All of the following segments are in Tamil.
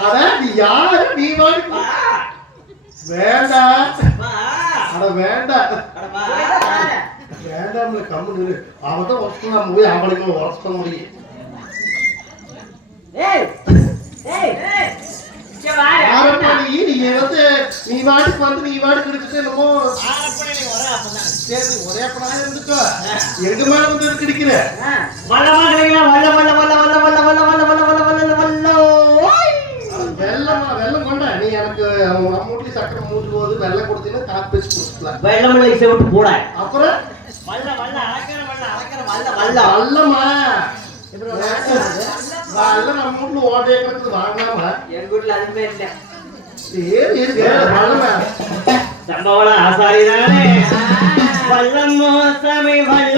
அதான் நீ யாரு நீ வாடி வேண்டாம் அட வேண்டாம் வேண்டாம்ல கம்முன்னு அவன் தான் ஒர்க் பண்ண போய் அவளுக்கு ஒர்க் பண்ண முடியும் ஏய் நீ நீ வந்து நீ வாட்டுக்கு வந்து நீ வாட்டுக்கு எடுத்துட்டு என்னமோ சரி ஒரே அப்பனா இருந்துக்கோ எங்க மேல வந்து இருக்கு அடிக்கிற வல்ல வல்ல வல்ல வல்ல வல்ல வல்ல வல்ல வல்ல வல்ல வல்ல வல்ல வல்ல ஓய் வெள்ளமா வெள்ளம் கொண்ட நீ எனக்கு அவங்க மூட்டி சக்கரை மூட்டு போது வெள்ளம் கொடுத்தீங்கன்னா வெள்ளமலை செவிட்டு போட அப்புறம் வல்ல வல்ல அழகர வல்ல அழகர வல்ல வல்ல வெள்ளமா வெள்ளம் వాళ్ళ నమ్ముట్లు ఓటేకత్తు వాడినామా ఎరుగుడ్లు అది పెట్టలే ఏది ఇది వాళ్ళ సంభవణ ఆసారిదానే వల్లమ్మో సమీ వల్ల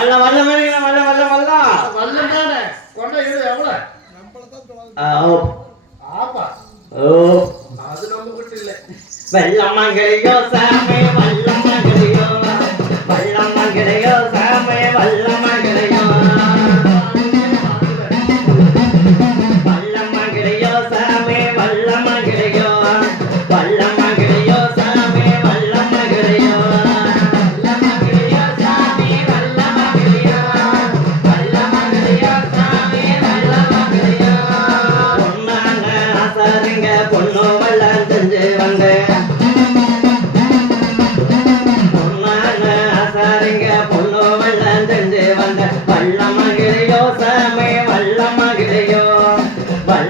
வல்ல வல்ல மணிகள வல்ல வல்ல வல்ல வல்லம் தானே கொண்ட இடு எவ்வளவு? ஆ, ஆப்பா. ஓ. அது நம்ம கிட்ட இல்ல. வெள்ளமங்களையோ சாமி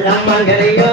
Namangaliyo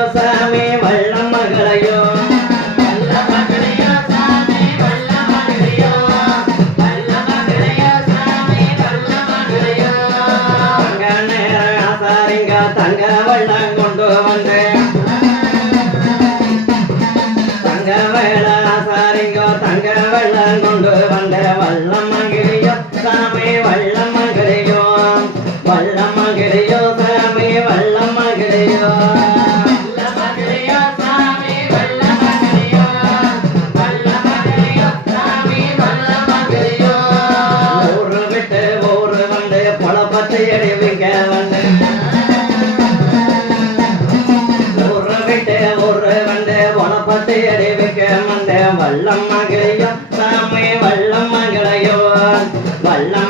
എടുക്ക മണ്ട വള്ളം മകളയോ സാമേ വള്ളം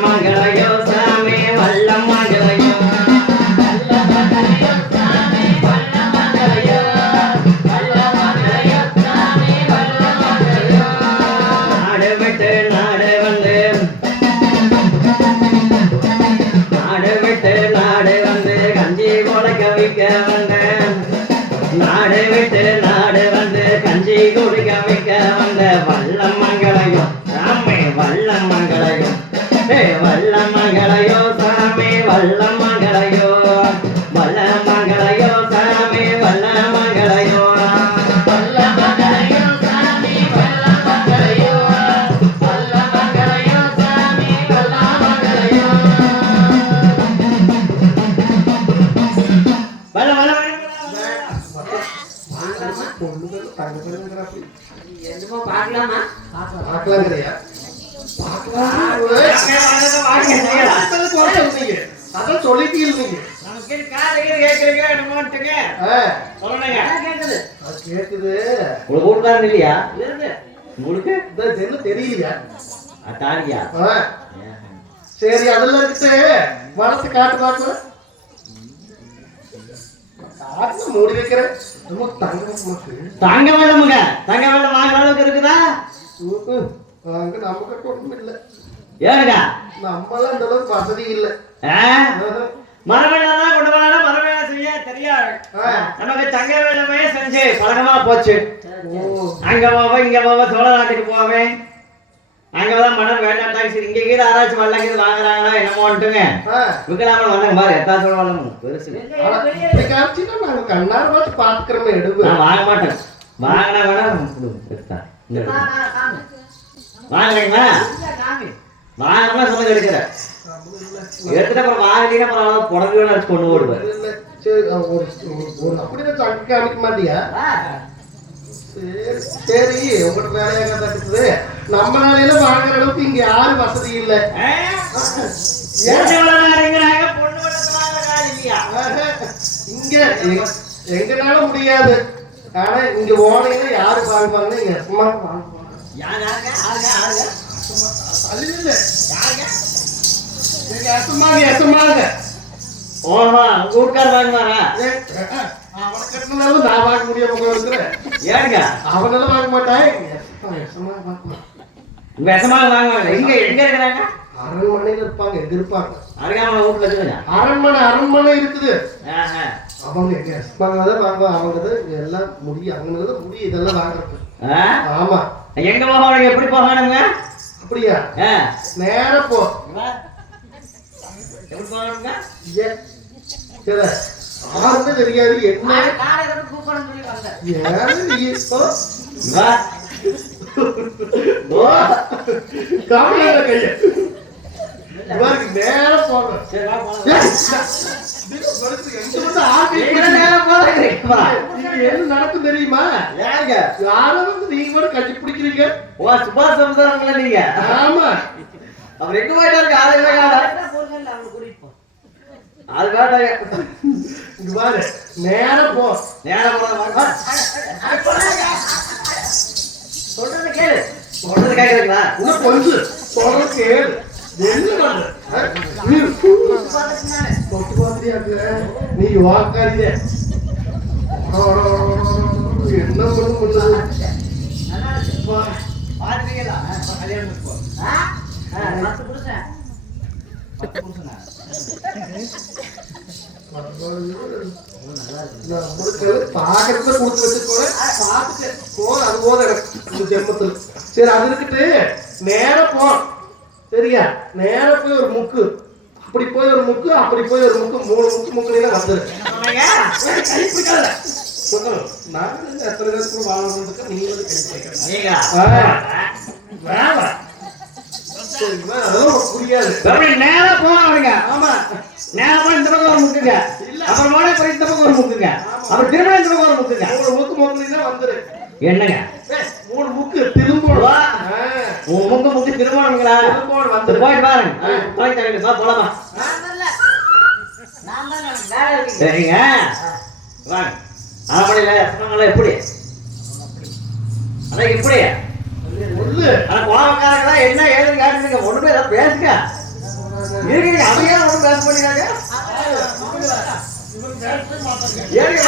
பார்க்கலாம் இல்லையா அதான் சொல்லிட்டு இருந்தீங்க. கேக்குது. உங்களுக்கு இல்லையா உங்களுக்கு? என்ன தெரியலையா? தானியா சரி அதெல்லாம் இருக்கு மனசு காட்டு பாட்டு மூடி வைக்கிறேன். தங்க வேண்டாமுங்க தங்க வேண்டாம் வாங்குற அளவுக்கு இருக்குதா? அங்க நமக்கு ஒண்ணும் இல்லை ஏனுங்க நம்மளாம் இந்த அளவுக்கு வசதி இல்லை தான் கொண்டு வரணும் மரவெள்ளம் செய்ய தெரியாது. நமக்கு தங்க வெள்ளமே செஞ்சு பழக்கமா போச்சு அங்க போவேன் இங்க போவேன் சோழ நாட்டுக்கு போவேன் அங்கதான் மனம் வேண்டாம் சரி இங்க கீழே ஆராய்ச்சி வல்லங்கிறது வாங்குறாங்களா என்னமோன்ட்டுங்க ஆ, விக்கலாமல் வந்தாங்க பாரு பெருசு கண்ணார பார்த்து பாத்துக்கிறோமே எடுவு நான் வாங்க மாட்டேன் வாங்கினா வேணா வாங்குறீங்களா வாங்கினா சொல்லுங்க எடுக்கிறேன் எடுத்துட்டு அப்புறம் வாங்கிட்டீங்கன்னா அப்புறம் அவ்வளவு புடவை வேணா அடிச்சு கொண்டு ஓடுவேன் இல்ல, சரி, ஒரு ஒரு- ஒரு அப்படிதான் சங்கு காமிக்க மாட்டியா சரி சரி உங்கள்ட்ட வேலையாக தட்டுக்குது நம்ம நாளையில வாங்குற அளவுக்கு இங்க யாரும் வசதி இல்ல. இங்க எங்க- எங்கனால முடியாது. ஆனா இங்க போனீங்கன்னா யாரு வாங்குவாங்கன்னா இங்க சும்மா அரண்மனையில இருப்பாங்க எங்க இருப்பாங்க அரண்மனை அரண்மனை இருக்குது. ஆஹா. அவங்க எசமாங்க தான் அவங்க தான் எல்லாம் முடியும் அவங்க தான் முடியும் இதெல்லாம் வாங்குறது? ஆமா. எங்க போகணும் எப்படி போகணுங்க அப்படியா. நேரா போ. எப்படி போகணுங்க சரி யாருமே தெரியாது என்ன? கைய. போகணும் நடக்கும் தெரியுமா? யாருங்க? யாரோ வந்து நீங்க கூட கட்டி பிடிக்கிறீங்க? ஓ சமுதாரங்களா நீங்க? ஆமா. அவர் எங்க போயிட்டு இருக்கு ஆளுங்க காணோம். ஆளு காட்டாங்க இங்க பாரு. நேரா போ. நேரா போலாம் வாங்க. சொல்றது கேளு. சொல்றது கேக்குறீங்களா இன்னும் கொஞ்சம் தொடர் கேளு. என்ன நீ தொட்டு வாக்காதீங்க என்ன பண்ண முடியாது கல்யாணம் பாக்கிறத கொடுத்து போறேன் பார்த்துட்டு போ அது போதும் எனக்கு. இந்த சரி அது இருக்கட்டு நேரா போ. சரியா? நேரா போய் ஒரு முக்கு. அப்படி போய் ஒரு முக்கு அப்படி போய் ஒரு முக்கு மூணு முக்கு முக்குலாம் வந்துரு நான் எத்தனை பேருக்கு வாழணுன்றதுக்கு நீ வந்து கை பிடிக்காத நீங்களா? ஆ. வேணாம். சரிங்களா அதெல்லாம் உனக்கு புரியாது. நேரா போவாங்க ஆமா. நேரா போய் இந்த பக்கம் ஒரு முக்குங்க. அப்புறம் போய் இந்த பக்கம் ஒரு முக்குங்க. அப்புறம் திரும்ப இந்த பக்கம் ஒரு முக்குங்க. மூணு முக்கு முக்குனீங்கன்னா வந்துரு. என்னங்க? மூணு முக்கு. ஆ. உங்க சரி, வந்துரு போயிட்டு பாருங்க. போய் தரீங்க வா போலாமா? சரிங்க. வாங்க. ஆம்பளைல சொன்னாங்களா எப்படி? அதான் எப்படி? என்ன ஏதுன்னு காட்டுறீங்க ஒண்ணுமே ஏதாவது பேசுங்க. இருக்கீங்க ஏன் ஒண்ணும் பேச ஏனுங்க